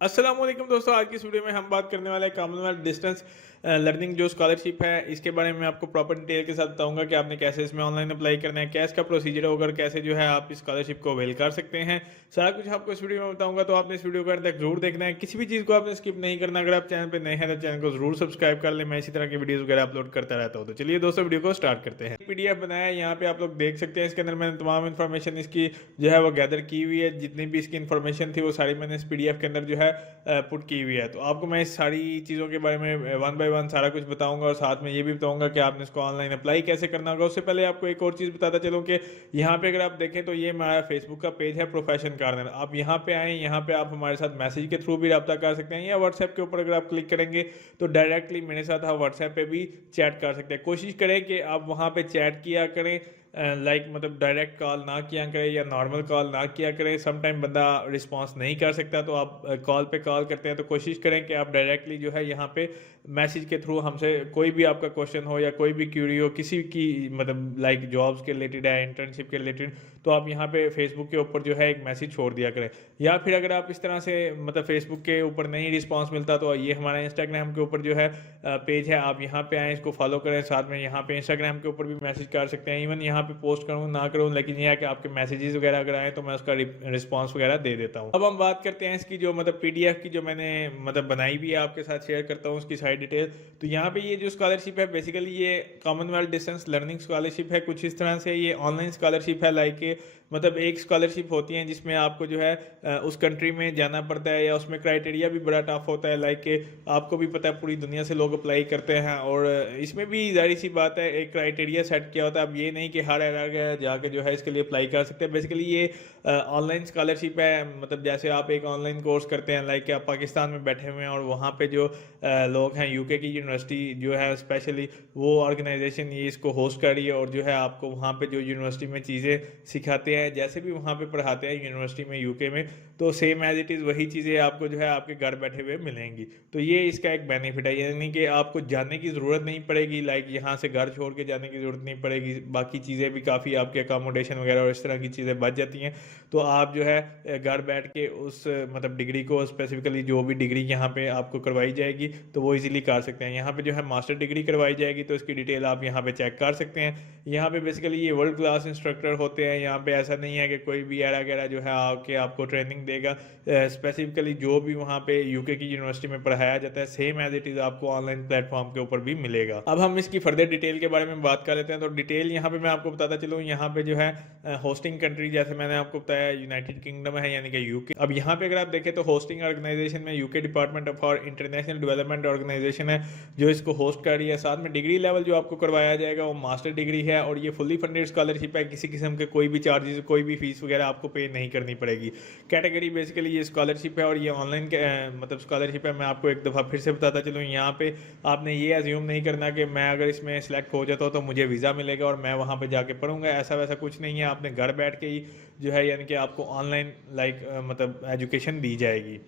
अस्सलाम वालेकुम दोस्तों, आज की इस वीडियो में हम बात करने वाले हैं कॉमनवेल्थ डिस्टेंस लर्निंग जो स्कॉलरशिप है इसके बारे में आपको प्रॉपर डिटेल के साथ बताऊंगा कि आपने कैसे इसमें ऑनलाइन अप्लाई करना है, क्या इसका प्रोसीजर होगा और कैसे जो है आप इस स्कॉलरशिप को अवेल कर सकते हैं। सारा कुछ आपको इस वीडियो में बताऊंगा, तो आपने इस वीडियो को अंत तक जरूर देखना है, किसी भी चीज़ को आपने स्किप नहीं करना। अगर आप चैनल पर नए हैं तो चैनल को जरूर सब्सक्राइब कर लें, मैं इसी तरह की वीडियोज़ वगैरह अपलोड करता रहता हूँ। तो चलिए दोस्तों वीडियो को स्टार्ट करते हैं। PDF बनाया है, यहाँ पे आप लोग देख सकते हैं, इसके अंदर मैंने तमाम इन्फॉर्मेशन इसकी जो है वो गैदर की हुई है। जितनी भी इसकी इन्फॉर्मेशन थी वो सारी मैंने इस PDF के अंदर जो है पुट की हुई है। तो आपको मैं इस सारी चीज़ों के बारे में वन बाय वन सारा कुछ बताऊंगा और साथ में ये भी बताऊंगा कि आपने इसको ऑनलाइन अप्लाई कैसे करना होगा। उससे पहले आपको एक और चीज़ बताता चलूँ कि यहाँ पे अगर आप देखें तो ये हमारा फेसबुक का पेज है प्रोफेशन कॉर्नर। आप यहाँ पे आएँ, यहाँ पे आप हमारे साथ मैसेज के थ्रू भी रब्ता कर सकते हैं, या व्हाट्सएप के ऊपर अगर आप क्लिक करेंगे तो डायरेक्टली मेरे साथ आप व्हाट्सएप पे भी चैट कर सकते हैं। कोशिश करें कि आप वहाँ पे चैट किया करें, मतलब डायरेक्ट कॉल ना किया करें या नॉर्मल कॉल ना किया करें। सम टाइम बंदा रिस्पांस नहीं कर सकता, तो आप कॉल पे कॉल करते हैं तो कोशिश करें कि आप डायरेक्टली जो है यहाँ पे मैसेज के थ्रू हमसे कोई भी आपका क्वेश्चन हो या कोई भी क्यूरी हो किसी की, मतलब लाइक जॉब्स के रिलेटेड है, इंटर्नशिप के रिलेटेड, तो आप यहाँ पे फेसबुक के ऊपर जो है एक मैसेज छोड़ दिया करें। या फिर अगर आप इस तरह से मतलब फेसबुक के ऊपर नहीं रिस्पांस मिलता तो ये हमारा इंस्टाग्राम के ऊपर जो है पेज है, आप यहाँ पे आएँ, इसको फॉलो करें। साथ में यहाँ पे इंस्टाग्राम के ऊपर भी मैसेज कर सकते हैं। इवन यहाँ पे पोस्ट करूँ ना करूँ, लेकिन यह है कि आपके मैसेजेस वगैरह अगर आए तो मैं उसका रिस्पांस वगैरह दे देता हूँ। अब हम बात करते हैं इसकी जो मतलब PDF की जो मैंने मतलब बनाई भी है, आपके साथ शेयर करता हूँ उसकी सारी डिटेल। तो यहाँ पे ये जो स्कॉलरशिप है बेसिकली ये कॉमनवेल्थ डिस्टेंस लर्निंग स्कॉलरशिप है। कुछ इस तरह से ये ऑनलाइन स्कॉलरशिप है, लाइक मतलब एक स्कॉलरशिप होती है जिसमें आपको जो है उस कंट्री में जाना पड़ता है, या उसमें क्राइटेरिया भी बड़ा टफ होता है। लाइक आपको भी पता है पूरी दुनिया से लोग अप्लाई करते हैं, और इसमें भी जाहिर सी बात है एक क्राइटेरिया सेट किया होता है। अब ये नहीं कि हर एरिया जाके जो है इसके लिए अप्लाई कर सकते हैं। बेसिकली ये ऑनलाइन स्कॉलरशिप है, मतलब जैसे आप एक ऑनलाइन कोर्स करते हैं, लाइक आप पाकिस्तान में बैठे हुए हैं और वहाँ पे जो लोग हैं UK की यूनिवर्सिटी जो है स्पेशली वो ऑर्गेनाइजेशन ये इसको होस्ट कर रही है, और जो है आपको वहाँ पे जो यूनिवर्सिटी में चीज़ें सिखाते हैं, जैसे भी वहाँ पे पढ़ाते हैं यूनिवर्सिटी में UK में, तो सेम एज इट इज़ वही चीज़ें आपको जो है आपके घर बैठे हुए मिलेंगी। तो ये इसका एक बेनिफिट है, यानी कि आपको जाने की ज़रूरत नहीं पड़ेगी, लाइक यहाँ से घर छोड़ के जाने की ज़रूरत नहीं पड़ेगी। बाकी चीज़ें भी काफ़ी आपके अकोमोडेशन वगैरह और इस तरह की चीज़ें बच जाती हैं। तो आप जो है घर बैठ के उस मतलब डिग्री को स्पेसिफिकली जो भी डिग्री यहाँ पे आपको करवाई जाएगी तो वो इजीली कर सकते हैं। यहाँ पे जो है मास्टर डिग्री करवाई जाएगी तो इसकी डिटेल आप यहाँ पे चेक कर सकते हैं। यहाँ पे बेसिकली ये वर्ल्ड क्लास इंस्ट्रक्टर होते हैं। यहाँ पे ऐसा नहीं है कि कोई भी एरा गैरा जो है आके आपको ट्रेनिंग देगा। स्पेसिफिकली जो भी वहाँ पे UK की यूनिवर्सिटी में पढ़ाया जाता है सेम एज इट इज़ आपको ऑनलाइन प्लेटफॉर्म के ऊपर भी मिलेगा। अब हम इसकी फर्दर डिटेल के बारे में बात कर लेते हैं। तो डिटेल यहाँ पे मैं आपको बताता चलूँ, यहाँ पे जो है होस्टिंग कंट्री जैसे मैंने आपको बताया यूनाइटेड किंगडम है, यानी कि UK। अब यहाँ पे अगर आप देखें तो होस्टिंग ऑर्गेनाइजेशन में UK department for international development organisation है जो इसको होस्ट कर रही है। साथ में डिग्री लेवल जो आपको करवाया जाएगा वो मास्टर डिग्री है, और ये फुली फंडेड स्कॉलरशिप है। किसी किस्म के कोई भी चार्जेस, कोई भी फीस वगैरह आपको पे नहीं करनी पड़ेगी। कैटेगरी बेसिकली ये स्कॉलरशिप है और ये ऑनलाइन मतलब स्कॉलरशिप है। मैं आपको एक दफ़ा फिर से बताता चलूँ, यहाँ पे आपने ये अज्यूम नहीं करना कि मैं अगर इसमें सेलेक्ट हो जाता हूँ तो मुझे वीज़ा मिलेगा और मैं वहाँ पे जाके पढ़ूंगा। ऐसा वैसा कुछ नहीं है। आपने घर बैठ के ही जो है यानी कि आपको ऑनलाइन लाइक मतलब एजुकेशन दी जाएगी।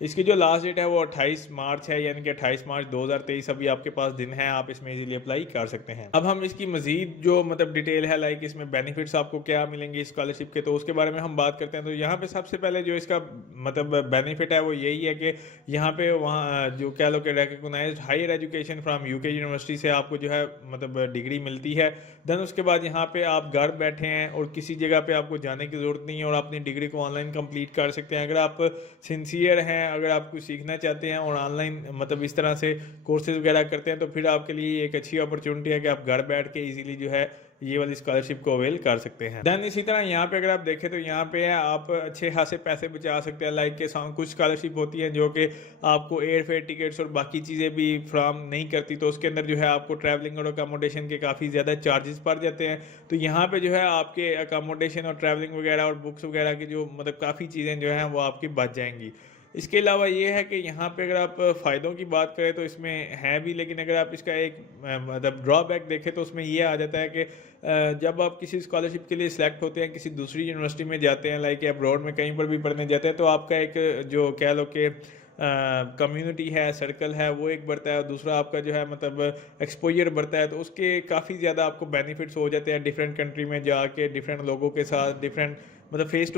इसकी जो लास्ट डेट है वो 28 मार्च है, यानी कि 28 मार्च 2023 अभी आपके पास दिन है, आप इसमें इजीली अप्लाई कर सकते हैं। अब हम इसकी मजीद जो मतलब डिटेल है, लाइक इसमें बेनिफिट्स आपको क्या मिलेंगे स्कॉलरशिप के, तो उसके बारे में हम बात करते हैं। तो यहाँ पे सबसे पहले जो इसका मतलब बेनिफिट है वो यही है कि यहाँ पे वहाँ जो कह लो कि recognised higher education from UK university से आपको जो है मतलब डिग्री मिलती है। देन उसके बाद यहाँ पे आप घर बैठे हैं और किसी जगह पे आपको जाने की ज़रूरत नहीं है और अपनी डिग्री को ऑनलाइन कंप्लीट कर सकते हैं। अगर आप सिंसियर हैं, अगर आप कुछ सीखना चाहते हैं और ऑनलाइन मतलब इस तरह से कोर्सेज वगैरह करते हैं, तो फिर आपके लिए एक अच्छी अपॉर्चुनिटी है कि आप घर बैठ के इजीली जो है ये वाली स्कॉलरशिप को अवेल कर सकते हैं। देन इसी तरह यहाँ पे अगर आप देखें तो यहाँ पे आप अच्छे खासे पैसे बचा सकते हैं। लाइक के कुछ स्कॉलरशिप होती है जो कि आपको एयर फेयर टिकट्स और बाकी चीज़ें भी फ्राहम नहीं करती, तो उसके अंदर जो है आपको ट्रैवलिंग और अकोमोडेशन के काफ़ी ज़्यादा चार्जेस पड़ जाते हैं। तो यहाँ पे जो है आपके अकोमोडेशन और ट्रैवलिंग वगैरह और बुक्स वगैरह की जो मतलब काफ़ी चीज़ें जो हैं वो आपकी बच जाएंगी। इसके अलावा ये है कि यहाँ पे अगर आप फ़ायदों की बात करें तो इसमें है भी, लेकिन अगर आप इसका एक मतलब ड्रॉबैक देखें तो उसमें ये आ जाता है कि जब आप किसी स्कॉलरशिप के लिए सिलेक्ट होते हैं, किसी दूसरी यूनिवर्सिटी में जाते हैं, लाइक अब्रॉड में कहीं पर भी पढ़ने जाते हैं, तो आपका एक जो कह लो कि कम्युनिटी है, सर्कल है, वो एक बढ़ता है, और दूसरा आपका जो है मतलब एक्सपोजर बढ़ता है। तो उसके काफ़ी ज़्यादा आपको बेनिफिट्स हो जाते हैं डिफरेंट कंट्री में जाके, डिफरेंट लोगों के साथ, डिफरेंट मतलब फेस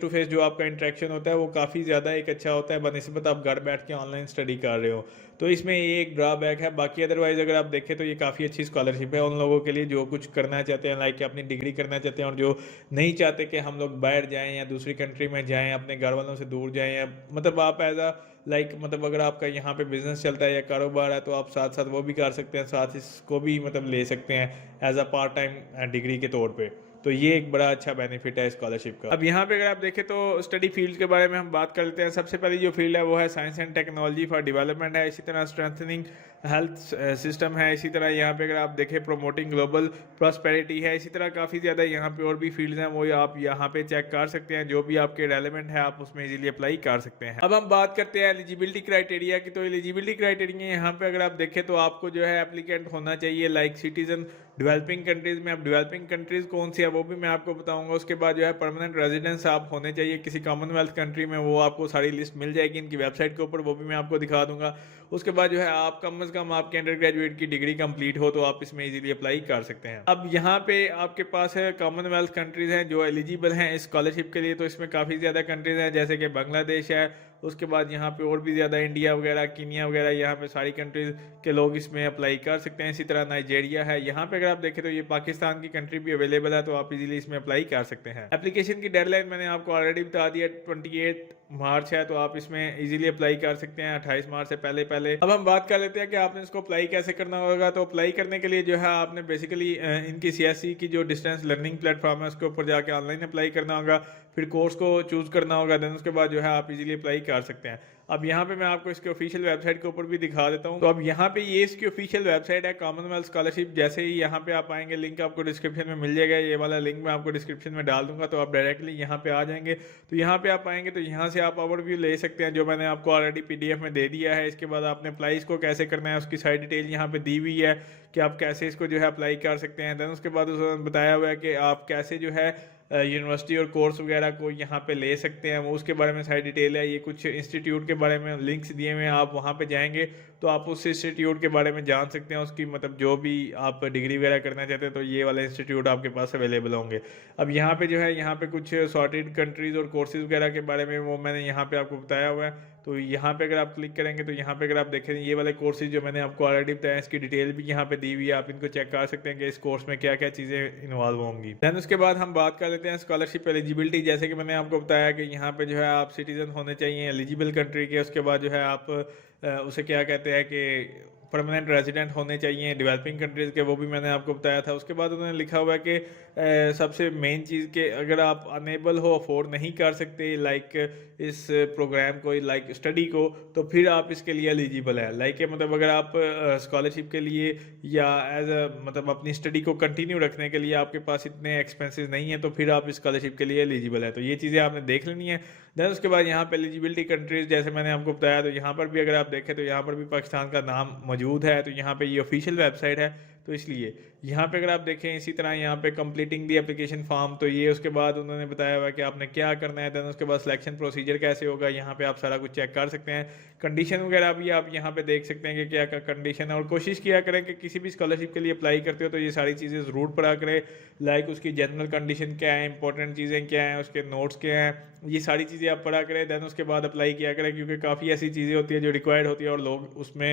टू फेस जो आपका इंटरेक्शन होता है वो काफ़ी ज़्यादा एक अच्छा होता है बनिस्बत आप घर बैठ के ऑनलाइन स्टडी कर रहे हो। तो इसमें ये एक ड्रॉबैक है। बाकी अदरवाइज़ अगर आप देखें तो ये काफ़ी अच्छी स्कॉलरशिप है उन लोगों के लिए जो कुछ करना चाहते हैं, लाइक अपनी डिग्री करना चाहते हैं और जो नहीं चाहते कि हम लोग बाहर जाएं या दूसरी कंट्री में जाएं, अपने घर वालों से दूर जाएं, या मतलब आप एज अ लाइक मतलब अगर आपका यहाँ पे बिजनेस चलता है या कारोबार है तो आप साथ साथ वो भी कर सकते हैं, साथ इसको भी मतलब ले सकते हैं as a part time degree के तौर पे। तो ये एक बड़ा अच्छा बेनिफिट है स्कॉलरशिप का। अब यहाँ पे अगर आप देखें तो स्टडी फील्ड के बारे में हम बात कर लेते हैं। सबसे पहली जो फील्ड है वो है science and technology for development है, इसी तरह स्ट्रेंथनिंग हेल्थ सिस्टम है, इसी तरह यहाँ पे अगर आप देखें प्रोमोटिंग ग्लोबल प्रॉस्पेरिटी है, इसी तरह काफ़ी ज़्यादा यहाँ पे और भी फील्ड्स हैं वो आप यहाँ पे चेक कर सकते हैं, जो भी आपके रेलेवेंट है आप उसमें इजीली अप्लाई कर सकते हैं। अब हम बात करते हैं एलिजिबिलिटी क्राइटेरिया की। तो एलिजिबिलिटी क्राइटेरिया यहाँ पे अगर आप देखें तो आपको जो है एप्लीकेंट होना चाहिए लाइक सिटीजन डेवलपिंग कंट्रीज में। अब डेवलपिंग कंट्रीज कौन सी है वो भी मैं आपको बताऊंगा। उसके बाद जो है परमानेंट रेजिडेंस आप होने चाहिए किसी कॉमनवेल्थ कंट्री में, वो आपको सारी लिस्ट मिल जाएगी इनकी वेबसाइट के ऊपर, वो भी मैं आपको दिखा दूंगा। उसके बाद जो है आप कम से कम आपके अंडर ग्रेजुएट की डिग्री कंप्लीट हो तो आप इसमें इजीली अप्लाई कर सकते हैं। अब यहाँ पे आपके पास है कॉमनवेल्थ कंट्रीज हैं जो एलिजिबल हैं इस स्कॉलरशिप के लिए। तो इसमें काफ़ी ज़्यादा कंट्रीज हैं जैसे कि बांग्लादेश है, उसके बाद यहाँ पे और भी ज़्यादा इंडिया वगैरह, कीनिया वगैरह, यहाँ पे सारी कंट्रीज के लोग इसमें अप्लाई कर सकते हैं। इसी तरह नाइजेरिया है। यहाँ पे अगर आप देखें तो ये पाकिस्तान की कंट्री भी अवेलेबल है, तो आप इजीली इसमें अप्लाई कर सकते हैं। एप्लीकेशन की डेडलाइन मैंने आपको ऑलरेडी बता दिया 28 मार्च है, तो आप इसमें इजीली अप्लाई कर सकते हैं 28 मार्च से पहले पहले। अब हम बात कर लेते हैं कि आपने इसको अप्लाई कैसे करना होगा। तो अप्लाई करने के लिए जो है आपने बेसिकली इनकी सीएससी की जो डिस्टेंस लर्निंग प्लेटफॉर्म है उसके ऊपर जाके ऑनलाइन अप्लाई करना होगा, फिर कोर्स को चूज करना होगा, देन उसके बाद जो है आप इजीली अप्लाई कर सकते हैं। अब यहाँ पे मैं आपको इसके ऑफिशियल वेबसाइट के ऊपर भी दिखा देता हूँ। तो अब यहाँ पे ये इसकी ऑफिशियल वेबसाइट है कॉमनवेल्थ स्कॉलरशिप। जैसे ही यहाँ पे आप आएंगे लिंक आपको डिस्क्रिप्शन में मिल जाएगा, ये वाला लिंक मैं आपको डिस्क्रिप्शन में डाल दूंगा, तो आप डायरेक्टली यहाँ पे आ जाएंगे। तो यहाँ पे आप आएंगे तो यहाँ से आप ओवरव्यू ले सकते हैं जो मैंने आपको ऑलरेडी पीडीएफ में दे दिया है। इसके बाद आपने अप्लाई इसको कैसे करना है उसकी सारी डिटेल यहाँ पे दी हुई है कि आप कैसे इसको जो है अप्लाई कर सकते हैं। देन उसके बाद उसने बताया हुआ है कि आप कैसे जो है यूनिवर्सिटी और कोर्स वगैरह को यहाँ पे ले सकते हैं, वो उसके बारे में सारी डिटेल है। ये कुछ इंस्टीट्यूट के बारे में लिंक्स दिए हुए हैं, आप वहाँ पे जाएंगे तो आप उस इंस्टीट्यूट के बारे में जान सकते हैं, उसकी मतलब जो भी आप डिग्री वगैरह करना चाहते हैं तो ये वाले इंस्टीट्यूट आपके पास अवेलेबल होंगे। अब यहाँ पे जो है यहाँ पे कुछ सॉर्टेड कंट्रीज और कोर्सेज वगैरह के बारे में वो मैंने यहाँ पे आपको बताया हुआ है। तो यहाँ पे अगर आप क्लिक करेंगे तो यहाँ पे अगर आप देखें ये वाले कोर्सेज जो मैंने आपको ऑलरेडी बताया इसकी डिटेल भी यहाँ पे दी हुई है, आप इनको चेक कर सकते हैं कि इस कोर्स में क्या क्या चीज़ें इन्वॉल्व होंगी। दैन उसके बाद हम बात कर लेते हैं स्कॉलरशिप एलिजिबिलिटी। जैसे कि मैंने आपको बताया कि यहाँ पे जो है आप सिटीजन होने चाहिए एलिजिबल कंट्री के। उसके बाद जो है आप उसे क्या कहते हैं कि परमानेंट रेजिडेंट होने चाहिए डेवलपिंग कंट्रीज़ के, वो भी मैंने आपको बताया था। उसके बाद उन्होंने लिखा हुआ है कि सबसे मेन चीज़ के अगर आप अनेबल हो, अफोर्ड नहीं कर सकते लाइक इस प्रोग्राम को, लाइक स्टडी को, तो फिर आप इसके लिए एलिजिबल है। लाइक मतलब अगर आप स्कॉलरशिप के लिए या एज मतलब अपनी स्टडी को कंटिन्यू रखने के लिए आपके पास इतने एक्सपेंसेस नहीं है तो फिर आप स्कॉलरशिप के लिए एलिजिबल है। तो ये चीज़ें आपने देख लेनी है। देन उसके बाद यहाँ पे एलिजिबिलिटी कंट्रीज जैसे मैंने आपको बताया, तो यहाँ पर भी अगर आप देखें तो यहाँ पर भी पाकिस्तान का नाम मौजूद है। तो यहाँ पे ये ऑफिशियल वेबसाइट है, तो इसलिए यहाँ पे अगर आप देखें इसी तरह यहाँ पे कंप्लीटिंग दी एप्लीकेशन फॉर्म, तो ये उसके बाद उन्होंने बताया हुआ है कि आपने क्या करना है। देन उसके बाद सिलेक्शन प्रोसीजर कैसे होगा, यहाँ पे आप सारा कुछ चेक कर सकते हैं। कंडीशन वगैरह भी आप यहाँ पे देख सकते हैं कि क्या क्या कंडीशन है, और कोशिश किया करें कि किसी भी स्कॉलरशिप के लिए अप्लाई करते हो तो ये सारी चीज़ें ज़रूर पढ़ा करें। लाइक उसकी जनरल कंडीशन क्या है, इंपॉर्टेंट चीज़ें क्या हैं, उसके नोट्स क्या हैं, ये सारी चीज़ें आप पढ़ा करें। देन उसके बाद अप्लाई किया करें, क्योंकि काफ़ी ऐसी चीज़ें होती है जो रिक्वायर्ड होती है और लोग उसमें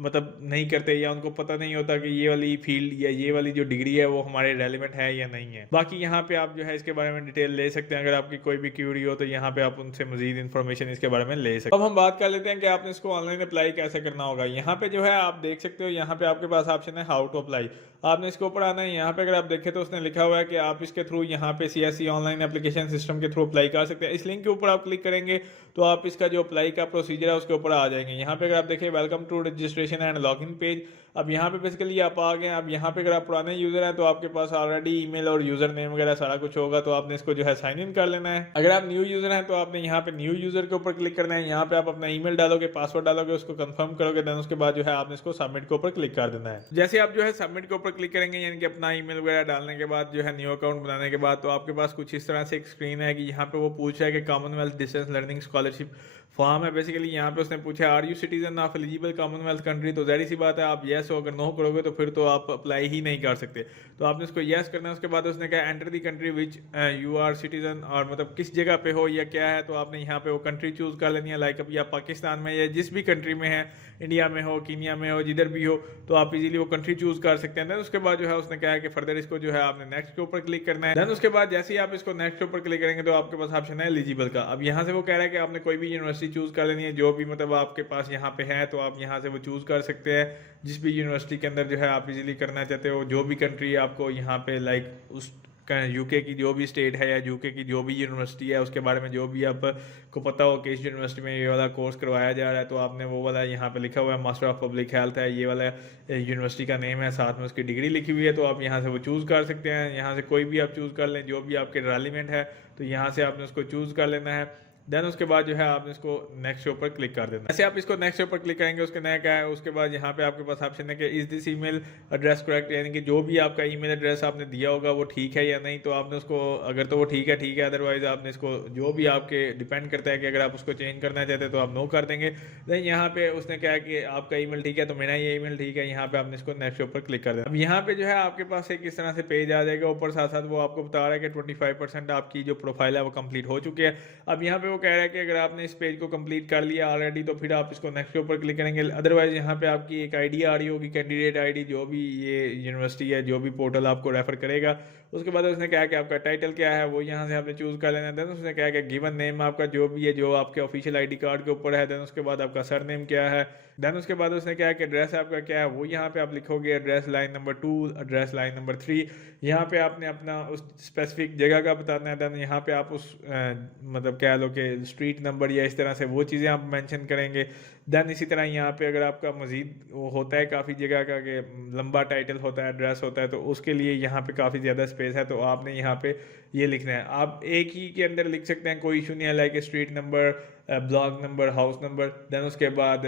मतलब नहीं करते या उनको पता नहीं होता कि ये वाली फील्ड या ये वाली जो डिग्री है वो हमारे रेलिवेंट है या नहीं है। बाकी यहाँ पे आप जो है इसके बारे में डिटेल ले सकते हैं, अगर आपकी कोई भी क्यूरी हो तो यहाँ पे आप उनसे मजीद इन्फॉर्मेशन इसके बारे में ले सकते हैं। अब हम बात कर लेते हैं कि आपने इसको ऑनलाइन अप्लाई कैसे करना होगा। यहाँ पे जो है आप देख सकते हो, यहाँ पे आपके पास ऑप्शन है हाउ टू अप्लाई। आपने इसके ऊपर आना है। यहाँ पे अगर आप देखें तो उसने लिखा हुआ है कि आप इसके थ्रू यहाँ पे सीएससी ऑनलाइन एप्लीकेशन सिस्टम के थ्रू अप्लाई कर सकते हैं। इस लिंक के ऊपर आप क्लिक करेंगे तो आप इसका जो अप्लाई का प्रोसीजर है उसके ऊपर आ जाएंगे। यहाँ पे अगर आप देखें welcome to registration and login page, अब यहाँ पे बेसिकली आप आ गए। अब यहाँ पे अगर आप पुराने यूजर हैं तो आपके पास ऑलरेडी ईमेल और यूजर नेम वगैरह सारा कुछ होगा, तो आपने इसको जो है साइन इन कर लेना है। अगर आप न्यू यूजर हैं तो आपने यहाँ पे न्यू यूजर के ऊपर क्लिक करना है। यहाँ पे आप अपना ईमेल डालोगे, पासवर्ड डालोगे, उसको कंफर्म करोगे, देन उसके बाद जो है आपने इसको सबमिट के ऊपर क्लिक कर देना है। जैसे आप जो है सबमिट के ऊपर क्लिक करेंगे, यानी कि अपना ईमेल वगैरह डालने के बाद जो है न्यू अकाउंट बनाने के बाद, तो आपके पास कुछ इस तरह से एक स्क्रीन है कि यहाँ पे वो पूछ रहा है कि Commonwealth distance learning scholarship form है। बेसिकली यहाँ पे उसने पूछा are you citizen of eligible Commonwealth country, तो जाहिर सी बात है आप येस हो, अगर नो करोगे तो फिर तो आप अप्लाई ही नहीं कर सकते। तो आपने उसको येस करना है। उसके बाद उसने कहा enter the country which you are citizen, और मतलब किस जगह पे हो या क्या है, तो आपने यहाँ पे वो कंट्री चूज कर लेनी है। लाइक अभी आप पाकिस्तान में या जिस भी कंट्री में है, इंडिया में हो, कीनिया में हो, जिधर भी हो, तो आप इजीली वो कंट्री चूज कर सकते हैं। देन उसके बाद जो है उसने कहा है कि फर्दर इसको जो है आपने नेक्स्ट के ऊपर क्लिक करना है। देन उसके बाद जैसे ही आप इसको नेक्स्ट के ऊपर क्लिक करेंगे तो आपके पास ऑप्शन है एलिजिबल का। अब यहाँ से वो कह रहा है कि आपने कोई भी यूनिवर्सिटी चूज कर लेनी है, जो भी मतलब आपके पास यहाँ पे है, तो आप यहाँ से वो चूज कर सकते हैं जिस भी यूनिवर्सिटी के अंदर जो है आप इजीली करना चाहते हो। जो भी कंट्री आपको यहाँ पे लाइक उस यूके की जो भी स्टेट है या यूके की जो भी यूनिवर्सिटी है उसके बारे में जो भी आपको पता हो कि इस यूनिवर्सिटी में ये वाला कोर्स करवाया जा रहा है, तो आपने वो वाला यहाँ पे लिखा हुआ है मास्टर ऑफ पब्लिक हेल्थ है, ये वाला यूनिवर्सिटी का नेम है, साथ में उसकी डिग्री लिखी हुई है, तो आप यहाँ से वो चूज़ कर सकते हैं। यहाँ से कोई भी आप चूज़ कर लें जो भी आपके रेलिवेंट है, तो यहाँ से आपने उसको चूज़ कर लेना है। देन उसके बाद जो है आपने इसको नेक्स्ट के ऊपर क्लिक कर देना। ऐसे आप इसको नेक्स्ट के ऊपर क्लिक करेंगे, उसके नया क्या है, उसके बाद यहाँ पे आपके पास ऑप्शन है कि is this email address correct, यानी कि जो भी आपका ईमेल एड्रेस आपने दिया होगा वो ठीक है या नहीं। तो आपने उसको अगर तो वो ठीक है, अदरवाइज आपने इसको जो भी आपके डिपेंड करता है कि अगर आप उसको चेंज करना चाहते हैं तो आप नो कर देंगे। देन यहाँ पे उसने कहा कि आपका ईमेल ठीक है, तो मेरा ये ईमेल ठीक है, यहाँ पे आपने इसको नेक्स्ट के ऊपर क्लिक कर देना। अब यहाँ पे जो है आपके पास एक इस तरह से पेज आ जाएगा, ऊपर साथ साथ वो आपको बता रहा है कि 25% आपकी जो प्रोफाइल है वो कंप्लीट हो चुकी है। अब यहाँ पे वो कह रहा है कि अगर आपने इस पेज को कंप्लीट कर लिया ऑलरेडी तो फिर आप इसको नेक्स्ट के ऊपर क्लिक करेंगे। अदरवाइज यहाँ पे आपकी एक आईडी आ रही होगी, कैंडिडेट आईडी, जो भी ये यूनिवर्सिटी है, जो भी पोर्टल आपको रेफर करेगा। उसके बाद उसने कहा कि आपका टाइटल क्या है, वो यहाँ से आपने चूज कर लेना। देन उसने कहा कि गिवन नेम आपका जो भी है, जो आपके ऑफिशियल आईडी कार्ड के ऊपर है। देन उसके बाद आपका सर नेम क्या है। देन उसके बाद उसने कहा कि एड्रेस आपका क्या है, वो यहाँ पे आप लिखोगे address line number 2, address line number 3। यहाँ पे आपने अपना उस स्पेसिफिक जगह का बताना है। देन यहाँ पे आप उस मतलब कह लो कि स्ट्रीट नंबर या इस तरह से वो चीज़ें आप मेंशन करेंगे। देन इसी तरह यहाँ पे अगर आपका मजीद वो होता है काफ़ी जगह का कि लंबा टाइटल होता है, एड्रेस होता है, तो उसके लिए यहाँ पे काफ़ी ज़्यादा स्पेस है, तो आपने यहाँ पे ये लिखना है। आप एक ही के अंदर लिख सकते हैं, कोई इशू नहीं है, like street number, block number, house number. Then उसके बाद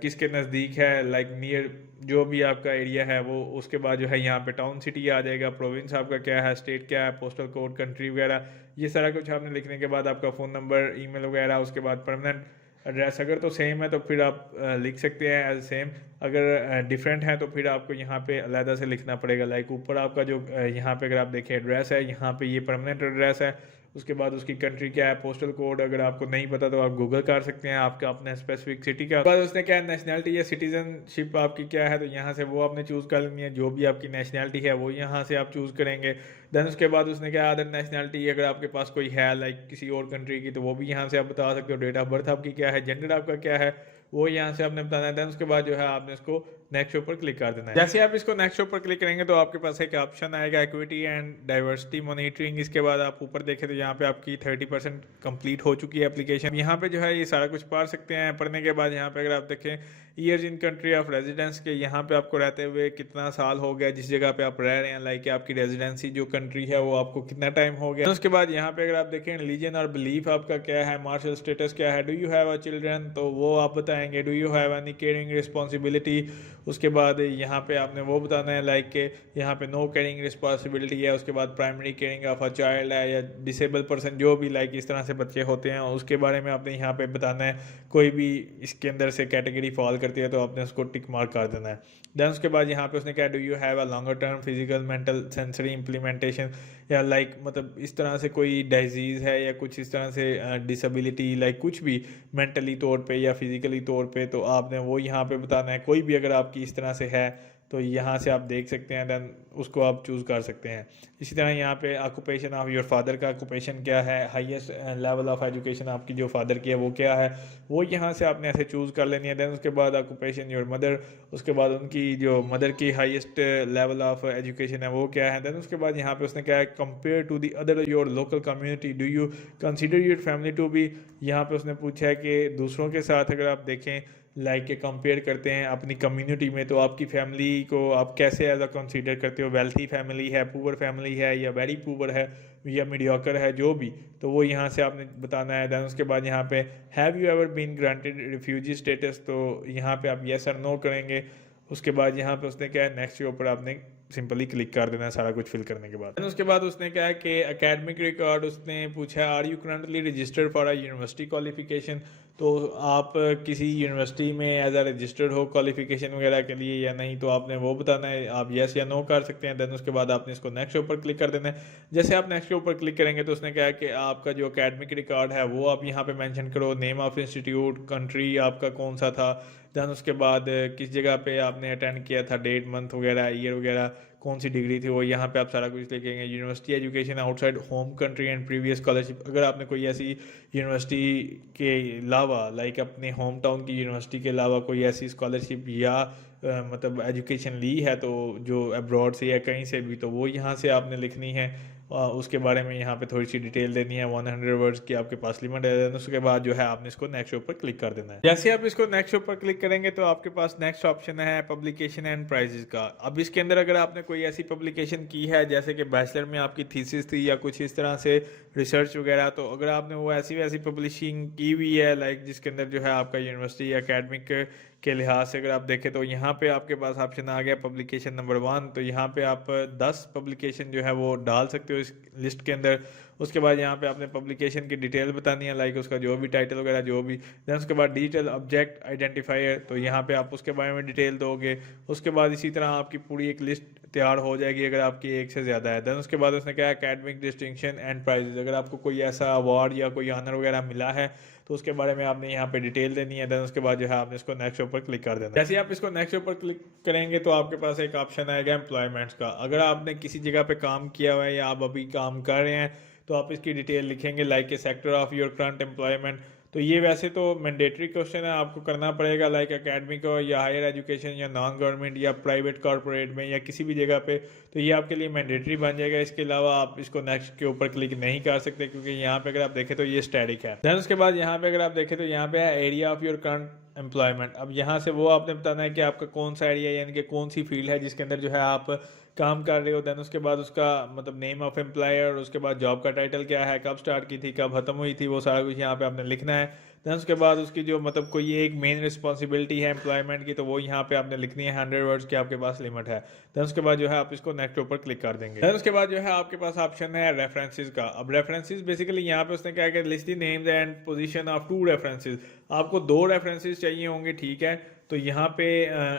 किसके नज़दीक है, लाइक नियर जो भी आपका एरिया है वो। उसके बाद जो है यहाँ पे टाउन सिटी आ जाएगा, प्रोविंस आपका क्या है, स्टेट क्या है, पोस्टल कोड, कंट्री वगैरह, ये सारा कुछ आपने लिखने के बाद आपका फ़ोन नंबर, ईमेल वगैरह। उसके बाद परमानेंट एड्रेस अगर तो सेम है तो फिर आप लिख सकते हैं एज सेम, अगर डिफरेंट है तो फिर आपको यहाँ पे अलहदा से लिखना पड़ेगा। लाइक ऊपर आपका जो यहाँ पे अगर आप देखें एड्रेस है, यहाँ पे ये परमानेंट एड्रेस है। उसके बाद उसकी कंट्री क्या है, पोस्टल कोड अगर आपको नहीं पता तो आप गूगल कर सकते हैं आपका अपने स्पेसिफिक सिटी का। बाद उसने क्या है, नेशनैलिटी या सिटीजनशिप आपकी क्या है, तो यहाँ से वो आपने चूज़ कर लेनी है। जो भी आपकी नेशनैलिटी है वो यहाँ से आप चूज़ करेंगे। देन उसके बाद उसने क्या, अदर नेशनैलिटी अगर आपके पास कोई है लाइक किसी और कंट्री की, तो वो भी यहाँ से आप बता सकते हो। डेट ऑफ बर्थ आपकी क्या है, जेंडर आपका क्या है, वो यहाँ से आपने बताना है। देन उसके बाद जो है आपने इसको नेक्स्ट ऊपर क्लिक कर देना है। जैसे आप इसको नेक्स्ट ऊपर क्लिक करेंगे तो आपके पास एक ऑप्शन आएगा इक्विटी एंड डाइवर्सिटी मॉनिटरिंग। इसके बाद आप ऊपर देखें तो यहाँ पे आपकी 30% कंप्लीट हो चुकी है एप्लीकेशन। यहाँ पे जो है ये सारा कुछ पढ़ सकते हैं। पढ़ने के बाद यहाँ पे अगर आप देखें years in country of residence के, यहाँ पे आपको रहते हुए कितना साल हो गया जिस जगह पे आप रह रहे हैं, लाइक आपकी रेजिडेंसी जो कंट्री है वो आपको कितना टाइम हो गया। उसके बाद यहाँ पे अगर आप देखें रिलीजन और बिलीफ आपका क्या है, मार्शल स्टेटस क्या है, do you have a children, तो वो आप बताएंगे। Do you have any caring responsibility, उसके बाद यहाँ पे आपने वो बताना है लाइक के यहाँ पे नो केयरिंग रिस्पॉन्सिबिलिटी है। उसके बाद primary caring of a child है या डिसेबल पर्सन, जो भी लाइक इस तरह से बच्चे होते हैं उसके बारे में आपने यहाँ पे बताना है। कोई भी इसके अंदर से कैटेगरी फॉल करती है तो आपने उसको टिक मार्क कर देना है। देन उसके बाद यहाँ पे उसने कहा do you have a longer term physical mental sensory implementation, या लाइक मतलब इस तरह से कोई डिजीज़ है या कुछ इस तरह से डिसेबिलिटी, लाइक कुछ भी मेंटली तौर पे या फिजिकली तौर पे, तो आपने वो यहाँ पे बताना है। कोई भी अगर आपकी इस तरह से है तो यहाँ से आप देख सकते हैं, देन उसको आप चूज़ कर सकते हैं। इसी तरह यहाँ पे ऑक्यूपेशन ऑफ योर फादर का ऑक्यूपेशन क्या है, हाईएस्ट लेवल ऑफ एजुकेशन आपकी जो फादर की है वो क्या है, वो यहाँ से आपने ऐसे चूज़ कर लेनी है। देन उसके बाद ऑक्यूपेशन योर मदर, उसके बाद उनकी जो मदर की हाईएस्ट लेवल ऑफ एजुकेशन है वो क्या है। देन उसके बाद यहाँ पे उसने क्या है, compare to the other your local community do you consider your family to be, यहाँ पे उसने पूछा है कि दूसरों के साथ अगर आप देखें लाइक के कंपेयर करते हैं अपनी कम्युनिटी में, तो आपकी फैमिली को आप कैसे एज अ कंसीडर करते हो, वेल्थी फैमिली है, पुअर फैमिली है या वेरी पुअर है या मीडियोकर है, जो भी, तो वो यहाँ से आपने बताना है। देन उसके बाद यहाँ पे have you ever been granted refugee status, तो यहाँ पे आप येस और नो करेंगे। उसके बाद यहाँ पे उसने क्या है, नेक्स्ट के ऊपर आपने सिंपली क्लिक कर देना है सारा कुछ फिल करने के बाद। उसके बाद उसने क्या है कि एकेडमिक रिकॉर्ड उसने पूछा are you currently registered for a university qualification, तो आप किसी यूनिवर्सिटी में एज अ रजिस्टर्ड हो क्वालिफिकेशन वगैरह के लिए या नहीं, तो आपने वो बताना है। आप यस या नो कर सकते हैं। देन उसके बाद आपने इसको नेक्स्ट के ऊपर क्लिक कर देना है। जैसे आप नेक्स्ट के ऊपर क्लिक करेंगे तो उसने कहा कि आपका जो एकेडमिक रिकॉर्ड है वो आप यहाँ पे मेंशन करो, नेम ऑफ इंस्टीट्यूट, कंट्री आपका कौन सा था, देन उसके बाद किस जगह पे आपने अटेंड किया था, डेट मंथ वगैरह ईयर वगैरह, कौन सी डिग्री थी वो यहाँ पे आप सारा कुछ लिखेंगे। University education outside home country and previous scholarship, अगर आपने कोई ऐसी यूनिवर्सिटी के अलावा लाइक अपने होम टाउन की यूनिवर्सिटी के अलावा कोई ऐसी स्कॉलरशिप या मतलब एजुकेशन ली है तो जो अब्रॉड से या कहीं से भी, तो वो यहाँ से आपने लिखनी है। उसके बारे में यहाँ पे थोड़ी सी डिटेल देनी है, 100 वर्ड्स की आपके पास लिमिट है। उसके बाद जो है आपने इसको नेक्स्ट ऊपर क्लिक कर देना है। जैसे आप इसको नेक्स्ट ऊपर क्लिक करेंगे तो आपके पास नेक्स्ट ऑप्शन है पब्लिकेशन एंड प्राइजेस का। अब इसके अंदर अगर आपने कोई ऐसी पब्लिकेशन की है जैसे कि बैचलर में आपकी थीसिस थी या कुछ इस तरह से रिसर्च वगैरह, तो अगर आपने वो ऐसी वैसी पब्लिशिंग की हुई है लाइक जिसके अंदर जो है आपका यूनिवर्सिटी या अकेडमिक के लिहाज से अगर आप देखें तो यहाँ पे आपके पास ऑप्शन आ गया पब्लिकेशन नंबर 1। तो यहाँ पे आप 10 पब्लिकेशन जो है वो डाल सकते हो इस लिस्ट के अंदर। उसके बाद यहाँ पे आपने पब्लिकेशन की डिटेल बतानी है लाइक उसका जो भी टाइटल वगैरह जो भी। देन उसके बाद डिजिटल ऑब्जेक्ट आइडेंटिफायर, तो यहाँ पे आप उसके बारे में डिटेल दोगे। उसके बाद इसी तरह आपकी पूरी एक लिस्ट तैयार हो जाएगी अगर आपकी एक से ज़्यादा है। देन उसके बाद उसने कहा एकेडमिक डिस्टिंक्शन एंड प्राइजेस, अगर आपको कोई ऐसा अवार्ड या कोई ऑनर वगैरह मिला है तो उसके बारे में आपने यहाँ पे डिटेल देनी है। देन उसके बाद जो है आपने इसको नेक्स्ट ऊपर क्लिक कर देना है। जैसे आप इसको नेक्स्ट ऊपर क्लिक करेंगे तो आपके पास एक ऑप्शन आएगा एम्प्लॉयमेंट्स का। अगर आपने किसी जगह पे काम किया हुआ है या आप अभी काम कर रहे हैं तो आप इसकी डिटेल लिखेंगे like A sector of your current employment. तो ये वैसे तो मैंडेटरी क्वेश्चन है, आपको करना पड़ेगा लाइक एकेडमिक हो या हायर एजुकेशन या नॉन गवर्नमेंट या प्राइवेट कॉर्पोरेट में या किसी भी जगह पे, तो ये आपके लिए मैंडेटरी बन जाएगा। इसके अलावा आप इसको नेक्स्ट के ऊपर क्लिक नहीं कर सकते क्योंकि यहाँ पे अगर आप देखें तो ये स्टैटिक है। देन उसके बाद यहाँ पे अगर आप देखें तो यहाँ पे है area of your current employment. अब यहाँ से वो आपने बताना है कि आपका कौन सा एरिया यानी कि कौन सी फील्ड है जिसके अंदर जो है आप काम कर रहे हो। देन उसके बाद उसका मतलब नेम ऑफ एम्प्लॉयर, उसके बाद जॉब का टाइटल क्या है, कब स्टार्ट की थी, कब खत्म हुई थी, वो सारा कुछ यहाँ पे आपने लिखना है। देन उसके बाद उसकी जो मतलब कोई एक मेन रिस्पॉन्सिबिलिटी है एम्प्लॉयमेंट की तो वो यहाँ पे आपने लिखनी है, 100 वर्ड्स की आपके पास लिमिट है। देन उसके बाद जो है आप इसको नेक्स्ट ऊपर क्लिक कर देंगे। देन उसके बाद जो है आपके पास ऑप्शन है रेफरेंसेस का। अब रेफरेंसेस बेसिकली यहाँ पे उसने क्या किया, list the names and position of 2 references. आपको 2 रेफरेंसेस चाहिए होंगे, ठीक है। तो यहाँ पे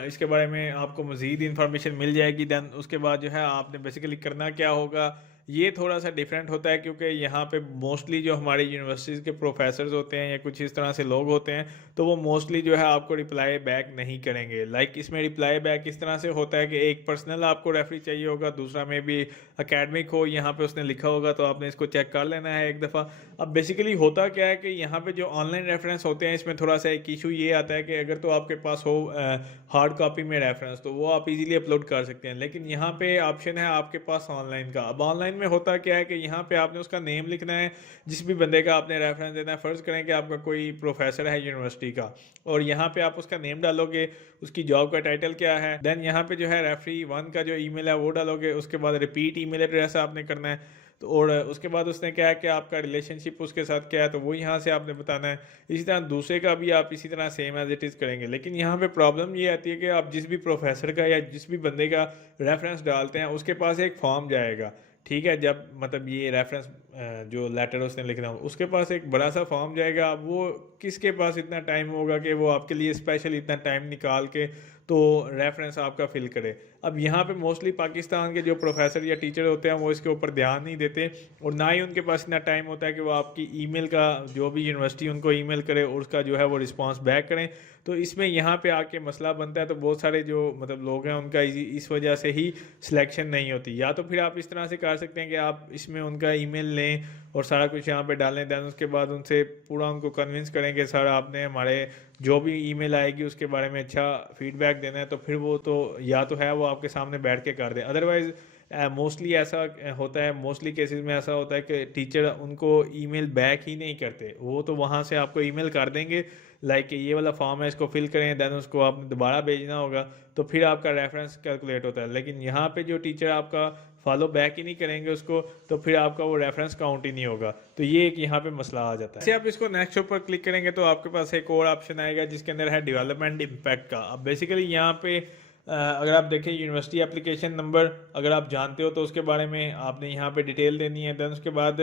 इसके बारे में आपको मज़ीद इन्फॉर्मेशन मिल जाएगी। देन उसके बाद जो है आपने बेसिकली करना क्या होगा, ये थोड़ा सा डिफरेंट होता है क्योंकि यहाँ पे मोस्टली जो हमारी यूनिवर्सिटीज़ के प्रोफेसर्स होते हैं या कुछ इस तरह से लोग होते हैं तो वो मोस्टली जो है आपको रिप्लाई बैक नहीं करेंगे। लाइक इसमें रिप्लाई बैक इस तरह से होता है कि एक पर्सनल आपको रेफरी चाहिए होगा, दूसरा में भी एकेडमिक हो, यहाँ पे उसने लिखा होगा तो आपने इसको चेक कर लेना है एक दफ़ा। अब बेसिकली होता क्या है कि यहाँ पे जो ऑनलाइन रेफरेंस होते हैं इसमें थोड़ा सा एक इशू ये आता है कि अगर तो आपके पास हो हार्ड कॉपी में रेफरेंस तो वो आप इजीली अपलोड कर सकते हैं, लेकिन यहाँ पे ऑप्शन है आपके पास ऑनलाइन का। अब ऑनलाइन में होता क्या है कि यहाँ पे आपने उसका नेम लिखना है जिस भी बंदे का आपने रेफरेंस देना है। फ़र्ज़ करें कि आपका कोई प्रोफेसर है यूनिवर्सिटी का और यहाँ पे आप उसका नेम डालोगे, उसकी जॉब का टाइटल क्या है, देन यहाँ पे जो है रेफरी 1 का जो ईमेल है वो डालोगे। उसके बाद रिपीट ईमेल एड्रेस आपने करना है तो और उसके बाद उसने क्या है कि आपका रिलेशनशिप उसके साथ क्या है तो वो यहाँ से आपने बताना है। इसी तरह दूसरे का भी आप इसी तरह सेम एज इट इज़ करेंगे। लेकिन यहाँ पे प्रॉब्लम ये आती है कि आप जिस भी प्रोफेसर का या जिस भी बंदे का रेफरेंस डालते हैं उसके पास एक फॉर्म जाएगा, ठीक है। जब मतलब ये रेफरेंस जो लेटर उसने लिखना हो उसके पास एक बड़ा सा फॉर्म जाएगा। अब वो किसके पास इतना टाइम होगा कि वो आपके लिए स्पेशल इतना टाइम निकाल के तो रेफरेंस आपका फिल करे। अब यहाँ पे मोस्टली पाकिस्तान के जो प्रोफेसर या टीचर होते हैं वो इसके ऊपर ध्यान नहीं देते और ना ही उनके पास इतना टाइम होता है कि वो आपकी ईमेल का जो भी यूनिवर्सिटी उनको ईमेल करे और उसका जो है वो रिस्पांस बैक करें। तो इसमें यहाँ पे आके मसला बनता है। तो बहुत सारे जो मतलब लोग हैं उनका इस वजह से ही सिलेक्शन नहीं होती। या तो फिर आप इस तरह से कर सकते हैं कि आप इसमें उनका ईमेल लें और सारा कुछ यहाँ पे डालें, देन उसके बाद उनसे पूरा उनको कन्विंस करें कि सर आपने हमारे जो भी ईमेल आएगी उसके बारे में अच्छा फीडबैक देना है। तो फिर वो तो या तो है वो आपके सामने बैठ के कर दे, अदरवाइज़ मोस्टली ऐसा होता है, मोस्टली केसेस में ऐसा होता है कि टीचर उनको ईमेल बैक ही नहीं करते। वो तो वहाँ से आपको ईमेल कर देंगे लाइक ये वाला फॉर्म है इसको फिल करें, देन उसको आपने दोबारा भेजना होगा तो फिर आपका रेफरेंस कैलकुलेट होता है। लेकिन यहाँ पे जो टीचर आपका फॉलो बैक ही नहीं करेंगे उसको तो फिर आपका वो रेफरेंस काउंट ही नहीं होगा। तो ये एक यहाँ पे मसला आ जाता है। जैसे आप इसको नेक्स्ट ऊपर क्लिक करेंगे तो आपके पास एक और ऑप्शन आएगा जिसके अंदर है डेवलपमेंट इम्पैक्ट का। अब बेसिकली यहाँ पे अगर आप देखें यूनिवर्सिटी एप्लीकेशन नंबर अगर आप जानते हो तो उसके बारे में आपने यहाँ पे डिटेल देनी है। देन उसके बाद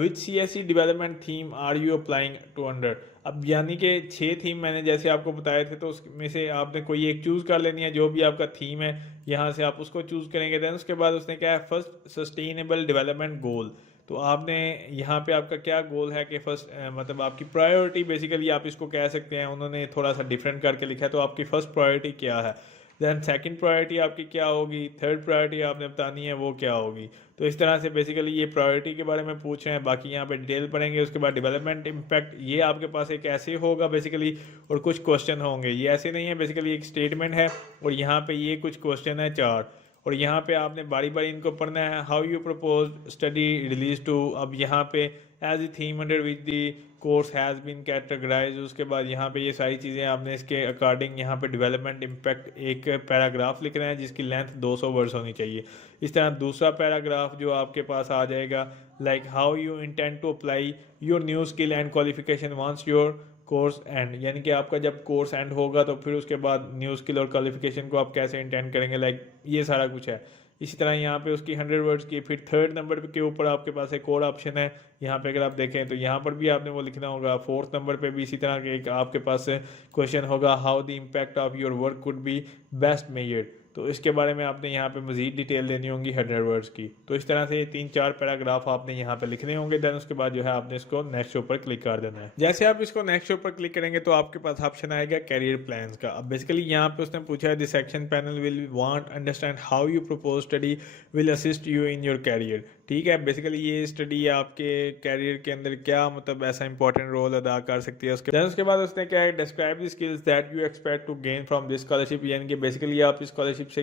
which CSE development theme are you applying to under. अब यानी कि 6 थीम मैंने जैसे आपको बताए थे, तो उसमें से आपने कोई एक चूज़ कर लेनी है, जो भी आपका थीम है यहाँ से आप उसको चूज़ करेंगे। देन उसके बाद उसने क्या है, फर्स्ट सस्टेनेबल डेवलपमेंट गोल। तो आपने यहाँ पे आपका क्या गोल है कि फर्स्ट मतलब आपकी प्रायोरिटी बेसिकली आप इसको कह सकते हैं, उन्होंने थोड़ा सा डिफरेंट करके लिखा है। तो आपकी फर्स्ट प्रायोरिटी क्या है, दैन सेकंड प्रायोरिटी आपकी क्या होगी, थर्ड प्रायोरिटी आपने बतानी है वो क्या होगी। तो इस तरह से बेसिकली ये प्रायोरिटी के बारे में पूछ रहे हैं। बाकी यहाँ पे डिटेल पढ़ेंगे। उसके बाद डेवलपमेंट इम्पैक्ट, ये आपके पास एक ऐसे होगा बेसिकली, और कुछ क्वेश्चन होंगे। ये ऐसे नहीं है, बेसिकली एक स्टेटमेंट है और यहाँ पे ये कुछ क्वेश्चन है 4, और यहाँ पे आपने बारी बारी इनको पढ़ना है। How you propose study relates to, अब यहाँ पे as a theme under which the course has been categorise. उसके बाद यहाँ पे ये सारी चीज़ें आपने इसके अकॉर्डिंग यहाँ पे डेवलपमेंट इम्पैक्ट एक पैराग्राफ लिखना है जिसकी लेंथ 200 वर्ड्स होनी चाहिए। इस तरह दूसरा पैराग्राफ जो आपके पास आ जाएगा, like how you intend to apply your new skill and qualification once your course end, यानी कि आपका जब कोर्स एंड होगा तो फिर उसके बाद न्यू स्किल और क्वालिफिकेशन को आप कैसे इंटेंड करेंगे, लाइक ये सारा कुछ है। इसी तरह यहाँ पे उसकी 100 वर्ड्स की। फिर थर्ड नंबर के ऊपर आपके पास एक और ऑप्शन है, यहाँ पे अगर आप देखें तो यहाँ पर भी आपने वो लिखना होगा। फोर्थ नंबर पे भी इसी तरह के एक आपके पास क्वेश्चन होगा, how the impact of your work could be best measured. तो इसके बारे में आपने यहाँ पे मजीद डिटेल देनी होंगी 100 वर्ड्स की। तो इस तरह से 3-4 पैराग्राफ आपने यहाँ पे लिखने होंगे। देन उसके बाद जो है आपने इसको नेक्स्ट ऊपर क्लिक कर देना है। जैसे आप इसको नेक्स्ट ऊपर क्लिक करेंगे तो आपके पास ऑप्शन आएगा कैरियर प्लान्स का। अब बेसिकली यहाँ पे उसने पूछा है, the section panel will want understand how you propose study will assist you in your career. ठीक है, बेसिकली ये स्टडी आपके कैरियर के अंदर क्या मतलब ऐसा इंपॉर्टेंट रोल अदा कर सकती है। उसके बाद उसने क्या है, describe the skills that you expect to gain from this scholarship, यानी कि बेसिकली आप इस स्कॉलरशिप से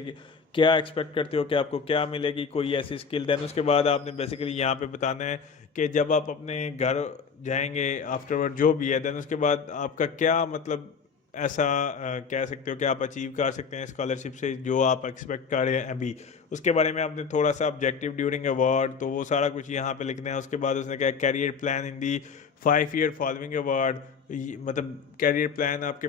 क्या एक्सपेक्ट करते हो कि आपको क्या मिलेगी, कोई ऐसी स्किल। देन उसके बाद आपने बेसिकली यहाँ पे बताना है कि जब आप अपने घर जाएंगे आफ्टरवर्ड जो भी है, देन उसके बाद आपका क्या मतलब ऐसा कह सकते हो कि आप अचीव कर सकते हैं स्कॉलरशिप से जो आप एक्सपेक्ट कर रहे हैं अभी। उसके बारे में आपने थोड़ा सा ऑब्जेक्टिव ड्यूरिंग अवार्ड, तो वो सारा कुछ यहाँ पे लिखना है। उसके बाद उसने कहा career plan in the 5 year following award, मतलब कैरियर प्लान आपके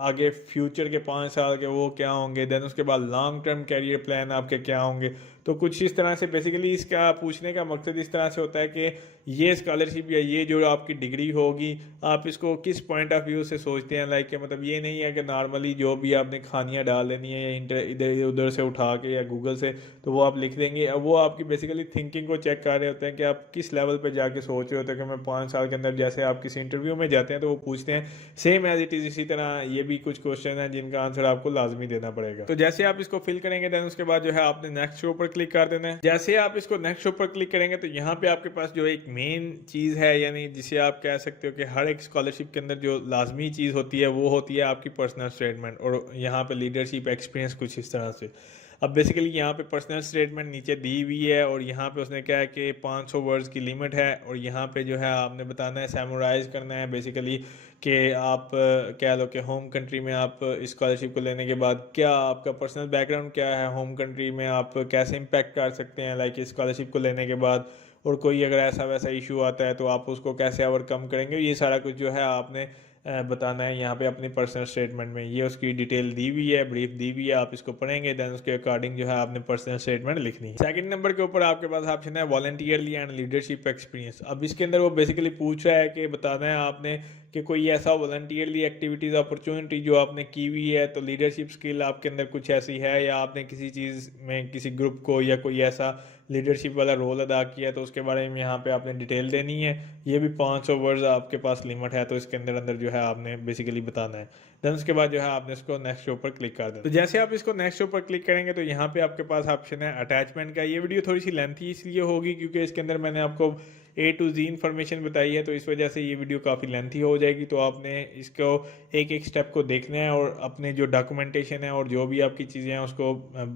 आगे फ्यूचर के 5 साल के वो क्या होंगे। देन उसके बाद लॉन्ग टर्म कैरियर प्लान आपके क्या होंगे। तो कुछ इस तरह से बेसिकली इसका पूछने का मकसद इस तरह से होता है कि ये स्कॉलरशिप या ये जो आपकी डिग्री होगी आप इसको किस पॉइंट ऑफ व्यू से सोचते हैं। लाइक मतलब ये नहीं है कि नॉर्मली जो भी आपने खानियाँ डाल लेनी है या इधर उधर से उठा के या गूगल से तो वो आप लिख देंगे। अब वो आपकी बेसिकली थिंकिंग को चेक कर रहे होते हैं कि आप किस लेवल पे जाके सोच रहे होते हैं कि मैं 5 साल के अंदर, जैसे आप किसी इंटरव्यू में जाते हैं तो वो पूछते हैं सेम एज इट इज़। इसी तरह ये भी कुछ क्वेश्चन है जिनका आंसर आपको लाजमी देना पड़ेगा। तो जैसे आप इसको फिल करेंगे देन उसके बाद जो है आपने नेक्स्ट शो पर क्लिक कर देना है। जैसे आप इसको नेक्स्ट शो पर क्लिक करेंगे तो यहाँ पे आपके पास जो एक मेन चीज़ है, यानी जिसे आप कह सकते हो कि हर एक स्कॉलरशिप के अंदर जो लाजमी चीज़ होती है वो होती है आपकी पर्सनल स्टेटमेंट, और यहाँ पे लीडरशिप एक्सपीरियंस कुछ इस तरह से। अब बेसिकली यहाँ पे पर्सनल स्टेटमेंट नीचे दी हुई है और यहाँ पे उसने क्या है कि 500 वर्ड्स की लिमिट है, और यहाँ पे जो है आपने बताना है, सैमराइज करना है बेसिकली कि आप कह लो कि होम कंट्री में आप स्कॉलरशिप को लेने के बाद क्या आपका पर्सनल बैकग्राउंड क्या है, होम कंट्री में आप कैसे इम्पेक्ट कर सकते हैं लाइक स्कॉलरशिप को लेने के बाद, और कोई अगर ऐसा वैसा इशू आता है तो आप उसको कैसे ओवरकम करेंगे। ये सारा कुछ जो है आपने बताना है यहाँ पे अपनी पर्सनल स्टेटमेंट में। ये उसकी डिटेल दी हुई है, ब्रीफ दी हुई है, आप इसको पढ़ेंगे देन उसके अकॉर्डिंग जो है आपने पर्सनल स्टेटमेंट लिखनी है। सेकंड नंबर के ऊपर आपके पास ऑप्शन है वॉलंटियरली एंड लीडरशिप एक्सपीरियंस। अब इसके अंदर वो बेसिकली पूछ रहा है कि बताना है आपने कि कोई ऐसा वॉलंटियरली एक्टिविटीज़ अपॉर्चुनिटी जो आपने की हुई है, तो लीडरशिप स्किल आपके अंदर कुछ ऐसी है या आपने किसी चीज़ में किसी ग्रुप को या कोई ऐसा लीडरशिप वाला रोल अदा किया, तो उसके बारे में यहाँ पे आपने डिटेल देनी है। ये भी 500 वर्ड्स आपके पास लिमिट है, तो इसके अंदर जो है आपने बेसिकली बताना है। देन उसके बाद जो है आपने इसको नेक्स्ट शो पर क्लिक कर देना। तो जैसे आप इसको नेक्स्ट शो पर क्लिक करेंगे तो यहाँ पे आपके पास ऑप्शन है अटैचमेंट का। ये वीडियो थोड़ी सी लेंथी इसलिए होगी क्योंकि इसके अंदर मैंने आपको A to Z इन्फॉर्मेशन बताई है, तो इस वजह से ये वीडियो काफ़ी लेंथी हो जाएगी। तो आपने इसको एक एक स्टेप को देखना है और अपने जो डॉक्यूमेंटेशन है और जो भी आपकी चीज़ें हैं उसको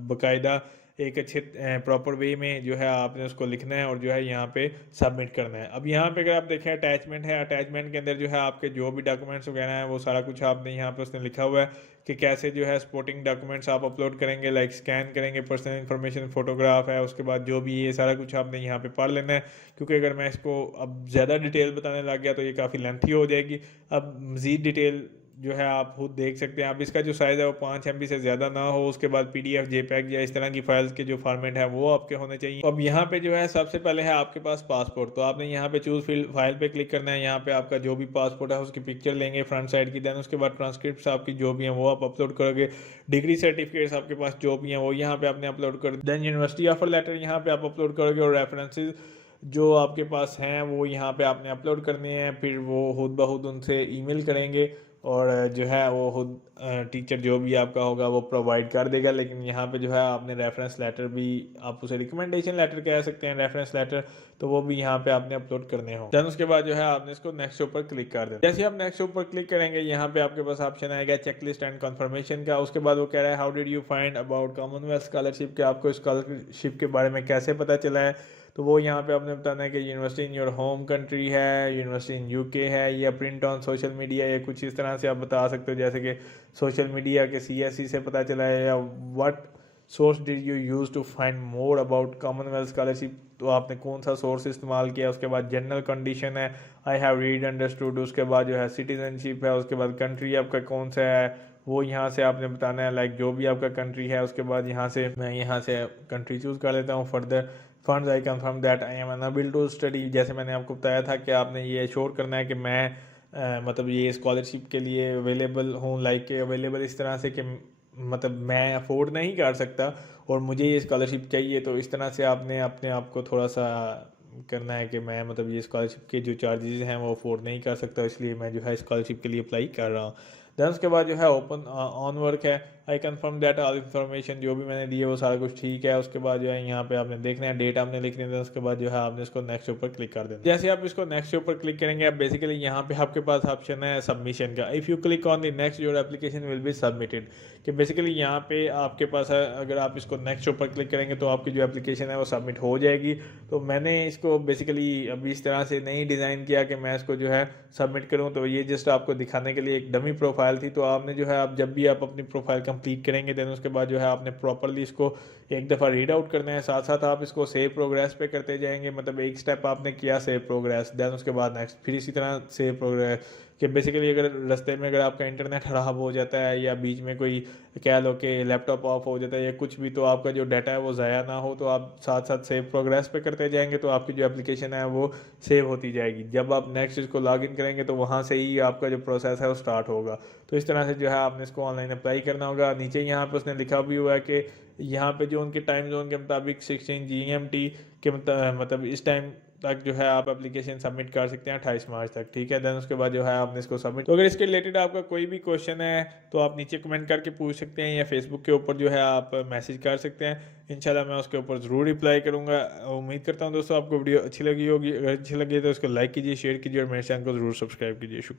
बाकायदा एक अच्छे प्रॉपर वे में जो है आपने उसको लिखना है और जो है यहाँ पे सबमिट करना है। अब यहाँ पे अगर आप देखें अटैचमेंट है, अटैचमेंट के अंदर जो है आपके जो भी डॉक्यूमेंट्स वगैरह हैं वो सारा कुछ आपने यहाँ पे उसने लिखा हुआ है कि कैसे जो है सपोर्टिंग डॉक्यूमेंट्स आप अपलोड करेंगे, लाइक स्कैन करेंगे, पर्सनल इन्फॉर्मेशन फोटोग्राफ है, उसके बाद जो भी ये सारा कुछ आपने यहाँ पे पढ़ लेना है। क्योंकि अगर मैं इसको अब ज़्यादा डिटेल बताने लग गया तो ये काफ़ी लेंथी हो जाएगी। अब मज़ीद डिटेल जो है आप खुद देख सकते हैं। आप इसका जो साइज़ है वो 5 MB से ज़्यादा ना हो, उसके बाद PDF, JPEG या इस तरह की फाइल्स के जो फॉर्मेट है वो आपके होने चाहिए। अब यहाँ पे जो है सबसे पहले है आपके पास पासपोर्ट, तो आपने यहाँ पे चूज़ फील्ड फाइल पे क्लिक करना है। यहाँ पे आपका जो भी पासपोर्ट है उसकी पिक्चर लेंगे फ्रंट साइड की, देन उसके बाद ट्रांसक्रिप्ट आपकी जो भी हैं वो आप अपलोड करोगे। डिग्री सर्टिफिकेट्स आपके पास जो भी हैं वो यहाँ पे आपने अपलोड कर, देन यूनिवर्सिटी ऑफर लेटर यहाँ पे आप अपलोड करोगे, और रेफरेंसेज जो आपके पास हैं वो यहाँ पे आपने अपलोड करने हैं। फिर वो खुद ब खुद उनसे ईमेल करेंगे, और जो है वो खुद टीचर जो भी आपका होगा वो प्रोवाइड कर देगा। लेकिन यहाँ पे जो है आपने रेफरेंस लेटर भी, आप उसे रिकमेंडेशन लेटर कह सकते हैं, रेफरेंस लेटर, तो वो भी यहाँ पे आपने अपलोड करने हो। देन उसके बाद जो है आपने इसको नेक्स्ट ऊपर क्लिक कर देना। जैसे आप नेक्स्ट ऊपर क्लिक करेंगे यहाँ पे आपके पास ऑप्शन आएगा चेकलिस्ट एंड कंफर्मेशन का। उसके बाद वो कह रहा है how did you find about Commonwealth scholarship, के आपको स्कॉलरशिप के बारे में कैसे पता चला है। तो वो यहाँ पे आपने बताना है कि university in your home country है, यूनिवर्सिटी इन UK है, या प्रिंट ऑन सोशल मीडिया, या कुछ इस तरह से आप बता सकते हो, जैसे कि सोशल मीडिया के CSE से पता चला है, या what source did you use to find more about Commonwealth scholarship, तो आपने कौन सा सोर्स इस्तेमाल किया। उसके बाद जनरल कंडीशन है, आई हैव रीड अंडरस्टूड। उसके बाद जो है सिटीजनशिप है, उसके बाद कंट्री आपका कौन सा है वो यहाँ से आपने बताना है, लाइक जो भी आपका कंट्री है। उसके बाद यहाँ से मैं यहाँ से कंट्री चूज़ कर लेता हूँ। Further funds I confirm that I am unable to study, जैसे मैंने आपको बताया था कि आपने ये श्योर करना है कि मैं मतलब ये स्कॉलरशिप के लिए अवेलेबल हूँ, लाइक के अवेलेबल इस तरह से कि मतलब मैं अफोर्ड नहीं कर सकता और मुझे ये स्कॉलरशिप चाहिए। तो इस तरह से आपने अपने आप को थोड़ा सा करना है कि मैं मतलब ये स्कॉलरशिप के जो चार्जेस हैं वो अफोर्ड नहीं कर सकता, इसलिए मैं जो है स्कॉलरशिप के लिए अप्लाई कर रहा हूँ। देन उसके बाद जो है ओपन ऑन वर्क है, आई कंफर्म दैट ऑल इन्फॉर्मेशन जो भी मैंने दी है वो सारा कुछ ठीक है। उसके बाद जो है यहाँ पे आपने देखना है, डेट आपने लिखनी है। उसके बाद जो है आपने इसको नेक्स्ट ऊपर क्लिक कर देना। जैसे आप इसको नेक्स्ट ऊपर क्लिक करेंगे, आप बेसिकली यहाँ पे आपके पास ऑप्शन है सबमिशन का। If you click on the next your application will be submitted, कि बेसिकली यहाँ पे आपके पास है, अगर आप इसको नेक्स्ट ऊपर क्लिक करेंगे तो आपकी जो एप्लीकेशन है वो सबमिट हो जाएगी। तो मैंने इसको बेसिकली अभी इस तरह से नहीं डिज़ाइन किया कि मैं इसको जो है सबमिट करूँ, तो ये जस्ट आपको दिखाने के लिए एक डमी प्रोफाइल थी। तो आपने जो है आप जब भी आप अपनी प्रोफाइल कंप्लीट करेंगे देन उसके बाद जो है आपने प्रॉपरली इसको एक दफ़ा रीड आउट करना है, साथ साथ आप इसको सेव प्रोग्रेस पे करते जाएंगे। मतलब एक स्टेप आपने किया सेव प्रोग्रेस, देन उसके बाद नेक्स्ट फिर इसी तरह सेव प्रोग्रेस, कि बेसिकली अगर रास्ते में अगर आपका इंटरनेट ख़राब हो जाता है या बीच में कोई कह लो कि लैपटॉप ऑफ हो जाता है या कुछ भी, तो आपका जो डाटा है वो ज़ाया ना हो, तो आप साथ साथ सेव प्रोग्रेस पे करते जाएंगे तो आपकी जो एप्लीकेशन है वो सेव होती जाएगी। जब आप नेक्स्ट इसको लॉगिन करेंगे तो वहाँ से ही आपका जो प्रोसेस है वो स्टार्ट होगा। तो इस तरह से जो है आपने इसको ऑनलाइन अप्लाई करना होगा। नीचे यहाँ पे उसने लिखा भी हुआ है कि यहाँ पे जो उनके टाइम जोन के मुताबिक 16 GMT के मतलब इस टाइम तक जो है आप एप्लीकेशन सबमिट कर सकते हैं 28 मार्च तक, ठीक है। देन उसके बाद जो है आपने इसको सबमिट, तो अगर इसके रिलेटेड आपका कोई भी क्वेश्चन है तो आप नीचे कमेंट करके पूछ सकते हैं, या फेसबुक के ऊपर जो है आप मैसेज कर सकते हैं। इंशाल्लाह मैं उसके ऊपर ज़रूर रिप्लाई करूँगा। उम्मीद करता हूँ दोस्तों आपको वीडियो अच्छी लगी होगी। अगर अच्छी लगी तो इसको लाइक कीजिए, शेयर कीजिए और मेरे चैनल को ज़रूर सब्सक्राइब कीजिए। शुक्रिया।